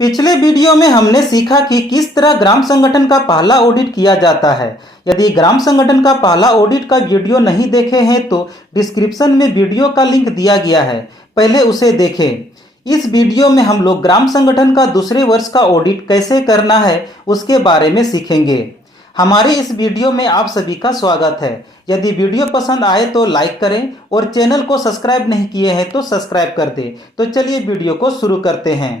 पिछले वीडियो में हमने सीखा कि किस तरह ग्राम संगठन का पहला ऑडिट किया जाता है। यदि ग्राम संगठन का पहला ऑडिट का वीडियो नहीं देखे हैं तो डिस्क्रिप्शन में वीडियो का लिंक दिया गया है, पहले उसे देखें। इस वीडियो में हम लोग ग्राम संगठन का दूसरे वर्ष का ऑडिट कैसे करना है उसके बारे में सीखेंगे। हमारे इस वीडियो में आप सभी का स्वागत है। यदि वीडियो पसंद आए तो लाइक करें और चैनल को सब्सक्राइब नहीं किए हैं तो सब्सक्राइब कर दें। तो चलिए वीडियो को शुरू करते हैं।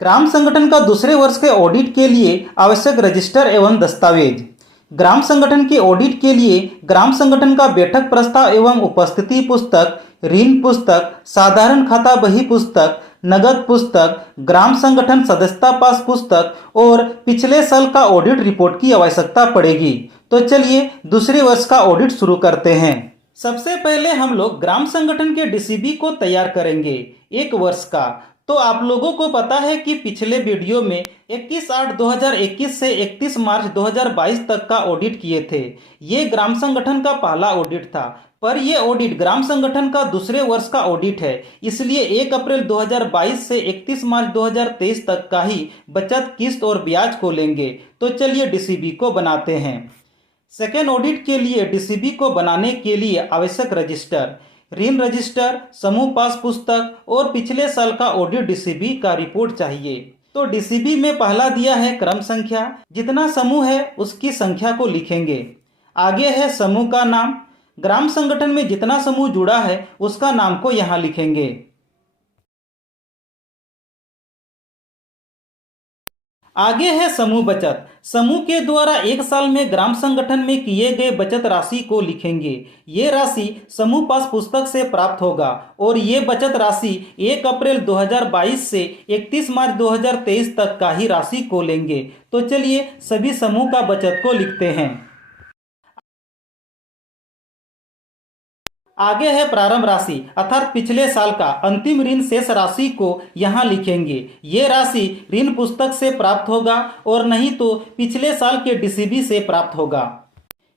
ग्राम संगठन का दूसरे वर्ष के ऑडिट के लिए आवश्यक रजिस्टर एवं दस्तावेज। ग्राम संगठन के ऑडिट के लिए ग्राम संगठन का बैठक प्रस्ताव एवं उपस्थिति पुस्तक, ऋण पुस्तक, साधारण खाता बही पुस्तक, नगद पुस्तक, ग्राम संगठन सदस्यता पास पुस्तक और पिछले साल का ऑडिट रिपोर्ट की आवश्यकता पड़ेगी। तो चलिए दूसरे वर्ष का ऑडिट शुरू करते हैं। सबसे पहले हम लोग ग्राम संगठन के डीसीबी को तैयार करेंगे 1 वर्ष का। तो आप लोगों को पता है कि पिछले वीडियो में 21/8/2021 से 31 मार्च 2022 तक का ऑडिट किए थे। ये ग्राम संगठन का पहला ऑडिट था, पर यह ऑडिट ग्राम संगठन का दूसरे वर्ष का ऑडिट है, इसलिए 1 अप्रैल 2022 से 31 मार्च 2023 तक का ही बचत, किस्त और ब्याज को लेंगे। तो चलिए डीसीबी को बनाते हैं। सेकेंड ऑडिट के लिए डीसीबी को बनाने के लिए आवश्यक रजिस्टर, ऋण रजिस्टर, समूह पास पुस्तक और पिछले साल का ऑडिट डीसीबी का रिपोर्ट चाहिए। तो डीसीबी में पहला दिया है क्रम संख्या, जितना समूह है उसकी संख्या को लिखेंगे। आगे है समूह का नाम, ग्राम संगठन में जितना समूह जुड़ा है उसका नाम को यहाँ लिखेंगे। आगे है समूह बचत, समूह के द्वारा 1 साल में ग्राम संगठन में किए गए बचत राशि को लिखेंगे। ये राशि समूह पास पुस्तक से प्राप्त होगा और ये बचत राशि 1 अप्रैल 2022 से 31 मार्च 2023 तक का ही राशि को लेंगे। तो चलिए सभी समूह का बचत को लिखते हैं। आगे है प्रारंभ राशि, अर्थात पिछले साल का अंतिम ऋण शेष राशि को यहाँ लिखेंगे। ये राशि ऋण पुस्तक से प्राप्त होगा और नहीं तो पिछले साल के डीसीबी से प्राप्त होगा।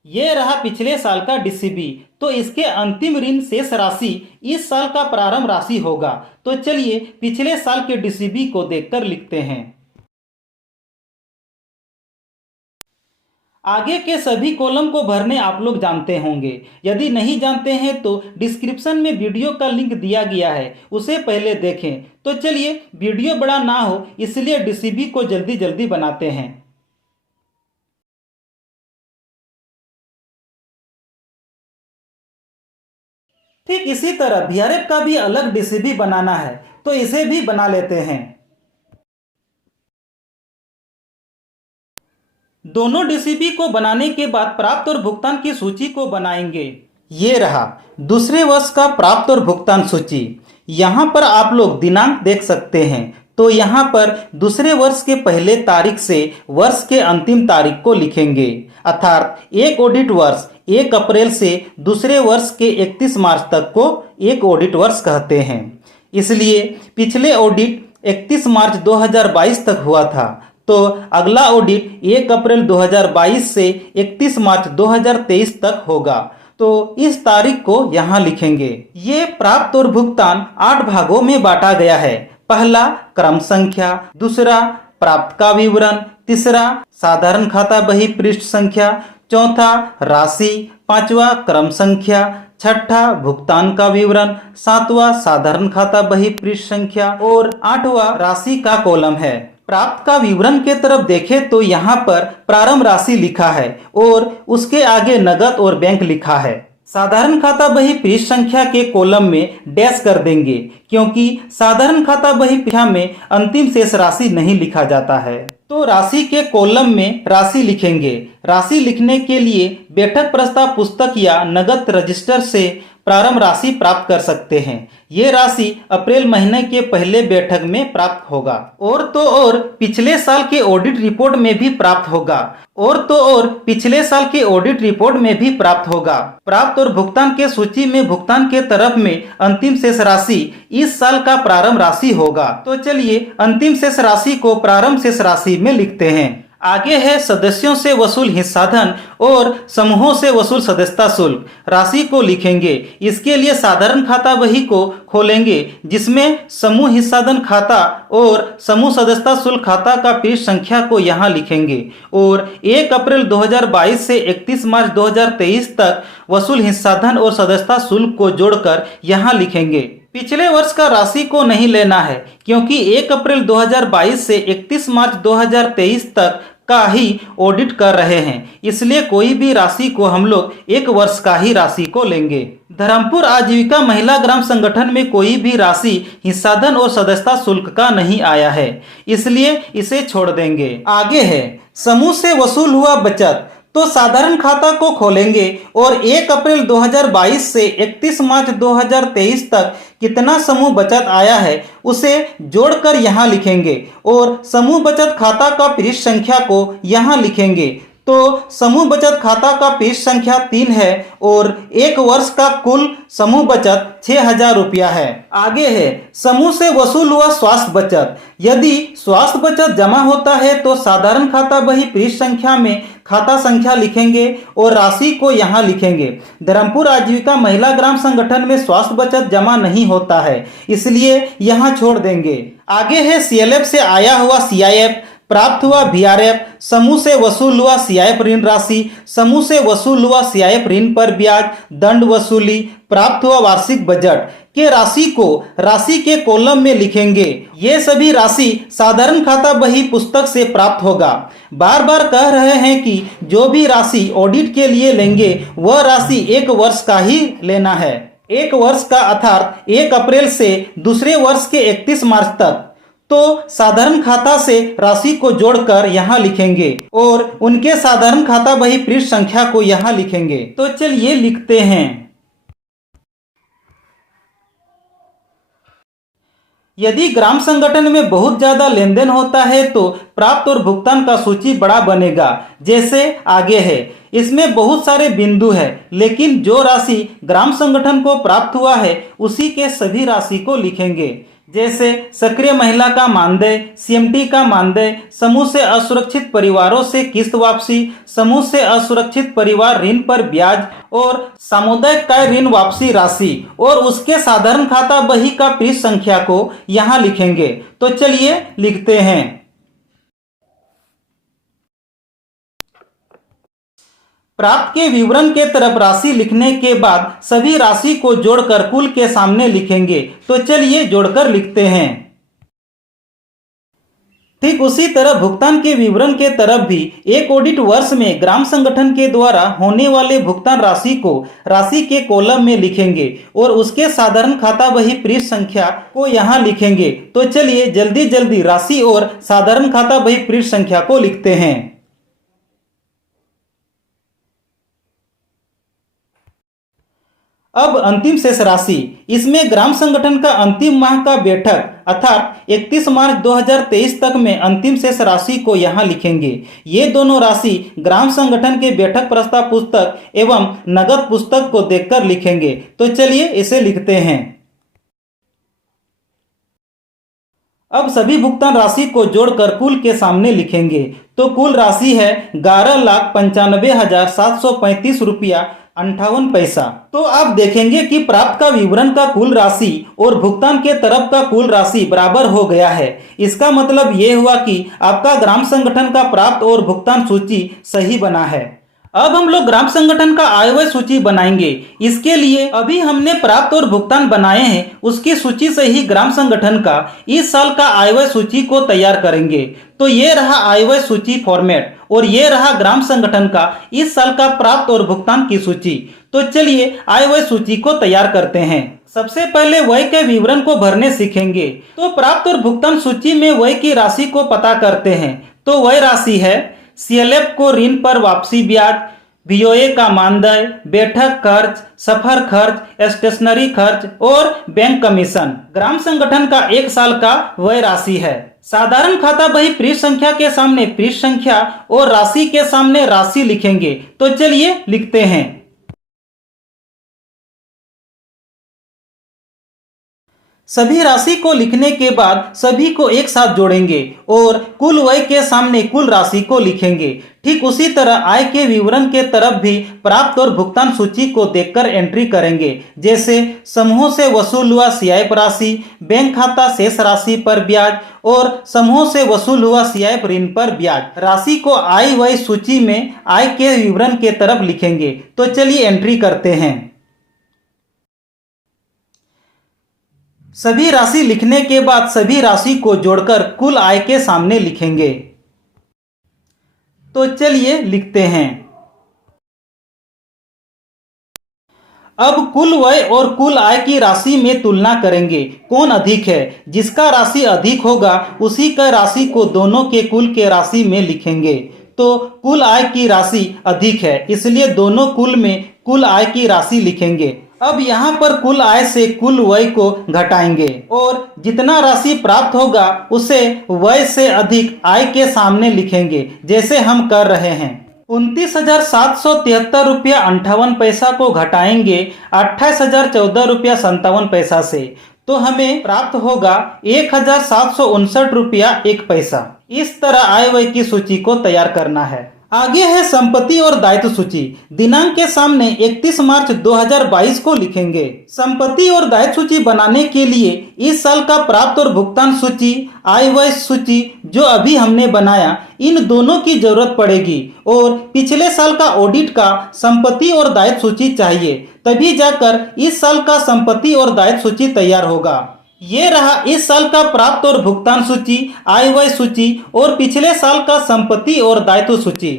ये रहा पिछले साल का डीसीबी, तो इसके अंतिम ऋण शेष राशि इस साल का प्रारंभ राशि होगा। तो चलिए पिछले साल के डीसीबी को देखकर लिखते हैं। आगे के सभी कॉलम को भरने आप लोग जानते होंगे। यदि नहीं जानते हैं तो डिस्क्रिप्शन में वीडियो का लिंक दिया गया है, उसे पहले देखें। तो चलिए वीडियो बड़ा ना हो इसलिए डीसीबी को जल्दी जल्दी बनाते हैं। ठीक इसी तरह वीआरएफ का भी अलग डीसीबी बनाना है, तो इसे भी बना लेते हैं। दोनों डीसीबी को बनाने के बाद प्राप्त और भुगतान की सूची को बनाएंगे। ये रहा दूसरे वर्ष का प्राप्त और भुगतान सूची। यहाँ पर आप लोग दिनांक देख सकते हैं। तो यहाँ पर दूसरे वर्ष के पहले तारीख से वर्ष के अंतिम तारीख को लिखेंगे, अर्थात एक ऑडिट वर्ष 1 अप्रैल से दूसरे वर्ष के 31 मार्च तक को एक ऑडिट वर्ष कहते हैं। इसलिए पिछले ऑडिट 31 मार्च 2022 तक हुआ था, तो अगला ऑडिट 1 अप्रैल 2022 से 31 मार्च 2023 तक होगा। तो इस तारीख को यहाँ लिखेंगे। ये प्राप्त और भुगतान 8 भागों में बांटा गया है। पहला क्रम संख्या, दूसरा प्राप्त का विवरण, तीसरा साधारण खाता बही पृष्ठ संख्या, चौथा राशि, पांचवा क्रम संख्या, छठा भुगतान का विवरण, सातवां साधारण खाता बही पृष्ठ संख्या और 8वां राशि का कॉलम है। प्राप्त का विवरण के तरफ देखें तो यहाँ पर प्रारंभ राशि लिखा है और उसके आगे नगद और बैंक लिखा है। साधारण खाता बही पृष्ठ संख्या के कॉलम में डैश कर देंगे, क्योंकि साधारण खाता बही पृष्ठ में अंतिम शेष राशि नहीं लिखा जाता है। तो राशि के कॉलम में राशि लिखेंगे। राशि लिखने के लिए बैठक प्रस्ताव पुस्तक या नगद रजिस्टर से प्रारंभ राशि प्राप्त कर सकते हैं। ये राशि अप्रैल महीने के पहले बैठक में प्राप्त होगा। और तो और पिछले साल के ऑडिट रिपोर्ट में भी प्राप्त होगा। और तो और पिछले साल के ऑडिट रिपोर्ट में भी प्राप्त होगा। प्राप्त और भुगतान के सूची में भुगतान के तरफ में अंतिम शेष राशि इस साल का प्रारंभ राशि होगा। तो चलिए अंतिम शेष राशि को प्रारंभ शेष राशि में लिखते हैं। आगे है सदस्यों से वसूल हिस्साधन और समूहों से वसूल सदस्यता शुल्क। राशि को लिखेंगे। इसके लिए साधारण खाता बही को खोलेंगे, जिसमें समूह हिस्साधन खाता और समूह सदस्यता शुल्क खाता का पृष्ठ संख्या को यहाँ लिखेंगे और 1 अप्रैल 2022 से 31 मार्च 2023 तक वसूल हिस्साधन और सदस्यता शुल्क को जोड़कर यहाँ लिखेंगे। पिछले वर्ष का राशि को नहीं लेना है, क्योंकि 1 अप्रैल 2022 से 31 मार्च 2023 तक का ही ऑडिट कर रहे हैं, इसलिए कोई भी राशि को हम लोग 1 वर्ष का ही राशि को लेंगे। धर्मपुर आजीविका महिला ग्राम संगठन में कोई भी राशि हिस्साधन और सदस्यता शुल्क का नहीं आया है, इसलिए इसे छोड़ देंगे। आगे है समूह से वसूल हुआ बचत। तो साधारण खाता को खोलेंगे और 1 अप्रैल 2022 से 31 मार्च 2023 तक कितना समूह बचत आया है उसे जोड़कर यहाँ लिखेंगे और समूह बचत खाता का पृष्ठ संख्या को यहाँ लिखेंगे। तो समूह बचत खाता का पृष्ठ संख्या 3 है और 1 वर्ष का कुल समूह बचत 6,000 रुपया है। आगे है समूह से वसूल हुआ स्वास्थ्य बचत। यदि स्वास्थ्य बचत जमा होता है तो साधारण खाता बही पृष्ठ संख्या में खाता संख्या लिखेंगे और राशि को यहाँ लिखेंगे। धर्मपुर आजीविका महिला ग्राम संगठन में स्वास्थ्य बचत जमा नहीं होता है, इसलिए यहाँ छोड़ देंगे। आगे है सीएलएफ से आया हुआ सीआईएफ, प्राप्त हुआ वीआरएफ, समूह से वसूल हुआ सीआईएफ ऋण राशि, समूह से वसूल हुआ सीआईएफ ऋण पर ब्याज, दंड वसूली, प्राप्त हुआ वार्षिक बजट के राशि को राशि के कॉलम में लिखेंगे। ये सभी राशि साधारण खाता बही पुस्तक से प्राप्त होगा। बार बार कह रहे हैं कि जो भी राशि ऑडिट के लिए लेंगे वह राशि 1 वर्ष का ही लेना है। 1 वर्ष का अर्थात 1 अप्रैल से दूसरे वर्ष के 31 मार्च तक। तो साधारण खाता से राशि को जोड़कर यहाँ लिखेंगे और उनके साधारण खाता बही पृष्ठ संख्या को यहाँ लिखेंगे। तो चलिए लिखते हैं। यदि ग्राम संगठन में बहुत ज्यादा लेन देन होता है तो प्राप्त और भुगतान का सूची बड़ा बनेगा, जैसे आगे है। इसमें बहुत सारे बिंदु है, लेकिन जो राशि ग्राम संगठन को प्राप्त हुआ है उसी के सभी राशि को लिखेंगे, जैसे सक्रिय महिला का मानदेय, सीएमटी का मानदेय, समूह से असुरक्षित परिवारों से किस्त वापसी, समूह से असुरक्षित परिवार ऋण पर ब्याज और सामुदायिक काय ऋण वापसी राशि और उसके साधारण खाता बही का पृष्ठ संख्या को यहाँ लिखेंगे। तो चलिए लिखते हैं। प्राप्त के विवरण के तरफ राशि लिखने के बाद सभी राशि को जोड़कर कुल के सामने लिखेंगे। तो चलिए जोड़कर लिखते हैं। ठीक उसी तरह भुगतान के विवरण के तरफ भी एक ऑडिट वर्ष में ग्राम संगठन के द्वारा होने वाले भुगतान राशि को राशि के कॉलम में लिखेंगे और उसके साधारण खाता बही पृष्ठ संख्या को यहाँ लिखेंगे। तो चलिए जल्दी जल्दी राशि और साधारण खाता बही पृष्ठ संख्या को लिखते हैं। अब अंतिम शेष राशि। इसमें ग्राम संगठन का अंतिम माह का बैठक अर्थात 31 मार्च 2023 तक में अंतिम शेष राशि को यहाँ लिखेंगे। ये दोनों राशि ग्राम संगठन के बैठक प्रस्ताव पुस्तक एवं नगद पुस्तक को देखकर लिखेंगे। तो चलिए इसे लिखते हैं। अब सभी भुगतान राशि को जोड़कर कुल के सामने लिखेंगे। तो कुल राशि है 11,95,735 रुपया 58 पैसा। तो आप देखेंगे कि प्राप्त का विवरण का कुल राशि और भुगतान के तरफ का कुल राशि बराबर हो गया है। इसका मतलब ये हुआ कि आपका ग्राम संगठन का प्राप्त और भुगतान सूची सही बना है। अब हम लोग ग्राम संगठन का आय व्यय सूची बनाएंगे। इसके लिए अभी हमने प्राप्त और भुगतान बनाए हैं, उसकी सूची से ही ग्राम संगठन का इस साल का आय व्यय सूची को तैयार करेंगे। तो ये रहा आय व्यय सूची फॉर्मेट और ये रहा ग्राम संगठन का इस साल का प्राप्त और भुगतान की सूची। तो चलिए आय व्यय सूची को तैयार करते हैं। सबसे पहले व्यय के विवरण को भरने सीखेंगे। तो प्राप्त और भुगतान सूची में व्यय की राशि को पता करते हैं। तो व्यय राशि है सीएलएफ को ऋण पर वापसी ब्याज, बीओए का मानदेय, बैठक खर्च, सफर खर्च, स्टेशनरी खर्च और बैंक कमीशन ग्राम संगठन का 1 साल का व्यय राशि है। साधारण खाता बही पृष्ठ संख्या के सामने पृष्ठ संख्या और राशि के सामने राशि लिखेंगे। तो चलिए लिखते हैं। सभी राशि को लिखने के बाद सभी को एक साथ जोड़ेंगे और कुल व्यय के सामने कुल राशि को लिखेंगे। ठीक उसी तरह आय के विवरण के तरफ भी प्राप्त और भुगतान सूची को देखकर एंट्री करेंगे। जैसे समूह से वसूल हुआ सीआईएफ राशि, बैंक खाता शेष राशि पर ब्याज और समूह से वसूल हुआ सीआईएफ ऋण पर ब्याज राशि को आय व्यय सूची में आय के विवरण के तरफ लिखेंगे। तो चलिए एंट्री करते हैं। सभी राशि लिखने के बाद सभी राशि को जोड़कर कुल आय के सामने लिखेंगे। तो चलिए लिखते हैं। अब कुल व्यय और कुल आय की राशि में तुलना करेंगे, कौन अधिक है। जिसका राशि अधिक होगा उसी का राशि को दोनों के कुल के राशि में लिखेंगे। तो कुल आय की राशि अधिक है, इसलिए दोनों कुल में कुल आय की राशि लिखेंगे। अब यहाँ पर कुल आय से कुल व्यय को घटाएंगे और जितना राशि प्राप्त होगा उसे व्यय से अधिक आय के सामने लिखेंगे, जैसे हम कर रहे हैं। 29,773 रुपया 58 पैसा को घटाएंगे 28,014 रुपया 57 पैसा से, तो हमें प्राप्त होगा 1,759 रुपया 1 पैसा। इस तरह आय व्यय की सूची को तैयार करना है। आगे है संपत्ति और दायित्व सूची। दिनांक के सामने 31 मार्च 2022 को लिखेंगे। संपत्ति और दायित्व सूची बनाने के लिए इस साल का प्राप्त और भुगतान सूची, आय व्यय सूची जो अभी हमने बनाया, इन दोनों की जरूरत पड़ेगी और पिछले साल का ऑडिट का संपत्ति और दायित्व सूची चाहिए, तभी जाकर इस साल का संपत्ति और दायित्व सूची तैयार होगा। ये रहा इस साल का प्राप्त और भुगतान सूची, आय व्यय सूची और पिछले साल का संपत्ति और दायित्व सूची।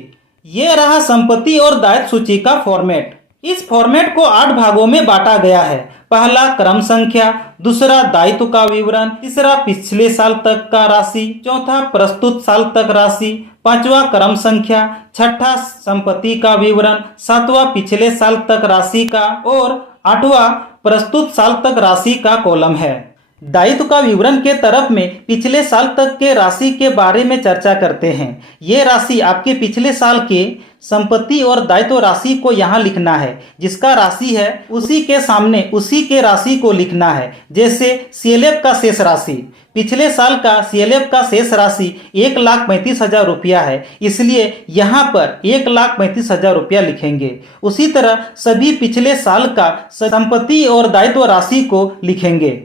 ये रहा संपत्ति और दायित्व सूची का फॉर्मेट। इस फॉर्मेट को 8 भागों में बांटा गया है। पहला क्रम संख्या, दूसरा दायित्व का विवरण, तीसरा पिछले साल तक का राशि, चौथा प्रस्तुत साल तक राशि, पांचवा क्रम संख्या, छठा संपत्ति का विवरण, सातवां पिछले साल तक राशि का और आठवां प्रस्तुत साल तक राशि का कॉलम है। दायित्व का विवरण के तरफ में पिछले साल तक के राशि के बारे में चर्चा करते हैं। ये राशि आपके पिछले साल के संपत्ति और दायित्व राशि को यहाँ लिखना है। जिसका राशि है उसी के सामने उसी के राशि को लिखना है। जैसे सीएलएफ का शेष राशि, पिछले साल का सीएलएफ का शेष राशि 1,35,000 रुपया है, इसलिए यहाँ पर 1,35,000 रुपया लिखेंगे। उसी तरह सभी पिछले साल का संपत्ति और दायित्व राशि को लिखेंगे।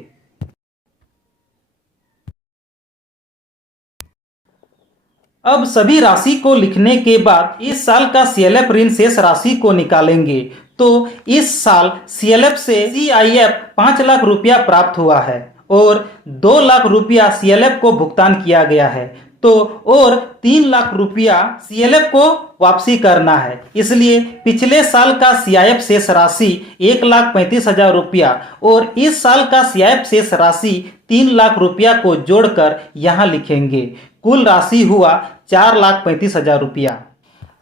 अब सभी राशि को लिखने के बाद इस साल का सीएलएफ ऋण शेष राशि को निकालेंगे। तो इस साल सीएलएफ से सीआईएफ 5 लाख रुपया प्राप्त हुआ है और 2 लाख रुपया सीएलएफ को भुगतान किया गया है। तो और 3 लाख रुपया सीएलएफ को वापसी करना है, इसलिए पिछले साल का सीआईएफ शेष राशि 1,35,000 रुपया और इस साल का सीआईएफ शेष राशि 3 लाख रुपया को जोड़कर यहाँ लिखेंगे। कुल राशि हुआ 4,35,000 रुपया।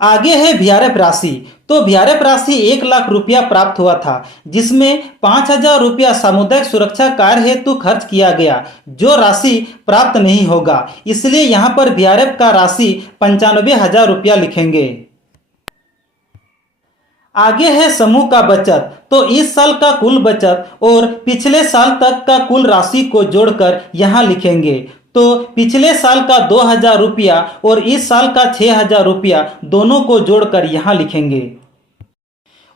आगे है वीआरएफ राशि। तो वीआरएफ राशि 1 लाख रुपया प्राप्त हुआ था, जिसमें 5,000 रुपया सामुदायिक सुरक्षा कार्य हेतु खर्च किया गया, जो राशि प्राप्त नहीं होगा, इसलिए यहाँ पर वीआरएफ का राशि 95,000 रुपया लिखेंगे। आगे है समूह का बचत। तो इस साल का कुल बचत और पिछले साल तक का कुल राशि को जोड़कर यहाँ लिखेंगे। तो पिछले साल का 2,000 रुपया और इस साल का 6,000 रुपया दोनों को जोड़कर यहाँ लिखेंगे।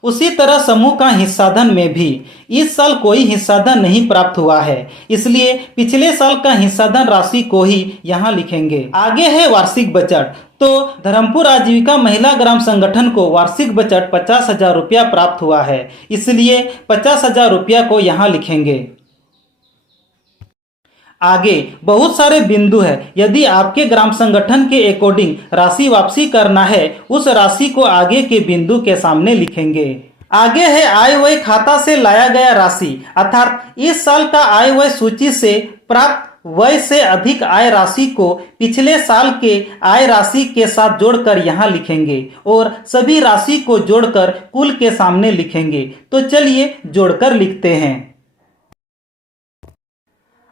उसी तरह समूह का हिस्साधन में भी इस साल कोई हिस्साधन नहीं प्राप्त हुआ है, इसलिए पिछले साल का हिस्साधन राशि को ही यहाँ लिखेंगे। आगे है वार्षिक बजट। तो धर्मपुर आजीविका महिला ग्राम संगठन को वार्षिक बजट 50,000 रुपया प्राप्त हुआ है, इसलिए 50,000 रुपया को यहाँ लिखेंगे। आगे बहुत सारे बिंदु है। यदि आपके ग्राम संगठन के अकॉर्डिंग राशि वापसी करना है, उस राशि को आगे के बिंदु के सामने लिखेंगे। आगे है आय व्यय खाता से लाया गया राशि, अर्थात इस साल का आय व्यय सूची से प्राप्त व्यय से अधिक आय राशि को पिछले साल के आय राशि के साथ जोड़कर यहाँ लिखेंगे और सभी राशि को जोड़कर कुल के सामने लिखेंगे। तो चलिए जोड़कर लिखते हैं।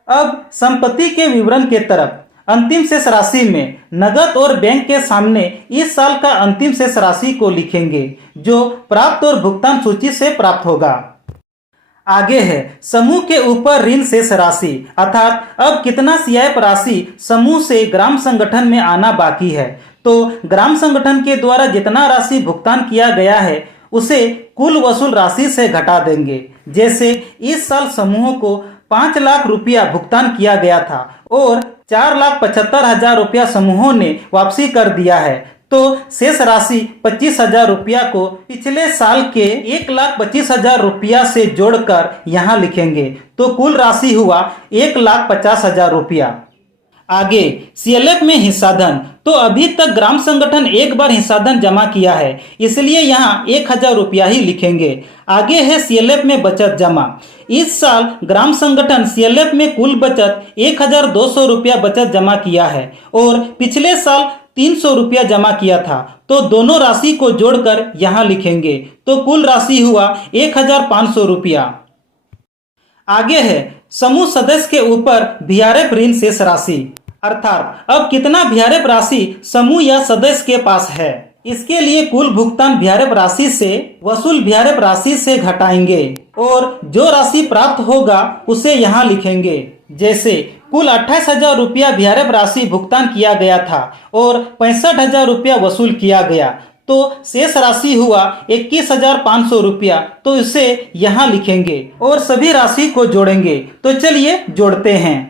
अब संपत्ति के विवरण के तरफ अंतिम शेष राशि में नगद और बैंक के सामने इस साल का अंतिम शेष राशि को लिखेंगे जो प्राप्त और भुगतान सूची से प्राप्त होगा। आगे है समूह के ऊपर ऋण शेष राशि, अर्थात अब कितना सीआईएफ राशि समूह से ग्राम संगठन में आना बाकी है। तो ग्राम संगठन के द्वारा जितना राशि भुगतान किया गया है उसे कुल वसूल राशि से घटा देंगे। जैसे इस साल समूह को 5 लाख रुपया भुगतान किया गया था और 4,75,000 रुपया समूहों ने वापसी कर दिया है, तो शेष राशि 25,000 रुपया को पिछले साल के 1,25,000 रुपया से जोड़कर यहाँ लिखेंगे। तो कुल राशि हुआ 1,50,000 रुपया। आगे सीएलएफ में हिस्साधन, तो अभी तक ग्राम संगठन एक बार हिस्साधन जमा किया है, इसलिए यहाँ 1,000 रुपया ही लिखेंगे। आगे है सीएलएफ में बचत जमा। इस साल ग्राम संगठन सीएलएफ में कुल बचत 1,200 रुपया बचत जमा किया है और पिछले साल 300 रुपया जमा किया था, तो दोनों राशि को जोड़कर यहाँ लिखेंगे। तो कुल राशि हुआ 1,500 रुपया। आगे है समूह सदस्य के ऊपर वीआरएफ ऋण शेष राशि, अर्थात अब कितना वीआरएफ राशि समूह या सदस्य के पास है। इसके लिए कुल भुगतान वीआरएफ राशि से वसूल वीआरएफ राशि से घटाएंगे और जो राशि प्राप्त होगा उसे यहाँ लिखेंगे। जैसे कुल 28,000 रुपया वीआरएफ राशि भुगतान किया गया था और 65,000 रुपया वसूल किया गया, तो शेष राशि हुआ 21,500 रुपया, तो इसे यहाँ लिखेंगे और सभी राशि को जोड़ेंगे। तो चलिए जोड़ते हैं।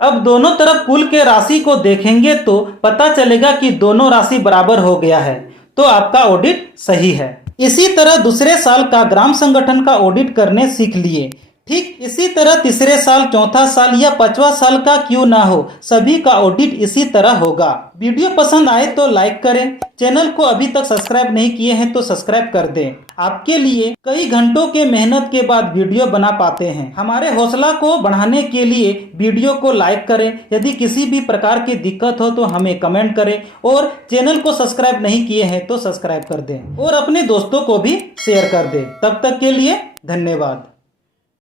अब दोनों तरफ कुल के राशि को देखेंगे तो पता चलेगा कि दोनों राशि बराबर हो गया है, तो आपका ऑडिट सही है। इसी तरह दूसरे साल का ग्राम संगठन का ऑडिट करने सीख लिए। ठीक इसी तरह तीसरे साल, चौथा साल या 5वां साल का क्यों ना हो, सभी का ऑडिट इसी तरह होगा। वीडियो पसंद आए तो लाइक करें, चैनल को अभी तक सब्सक्राइब नहीं किए हैं तो सब्सक्राइब कर दें। आपके लिए कई घंटों के मेहनत के बाद वीडियो बना पाते हैं। हमारे हौसला को बढ़ाने के लिए वीडियो को लाइक करें। यदि किसी भी प्रकार की दिक्कत हो तो हमें कमेंट करें और चैनल को सब्सक्राइब नहीं किए हैं तो सब्सक्राइब कर दें और अपने दोस्तों को भी शेयर कर दें। तब तक के लिए धन्यवाद।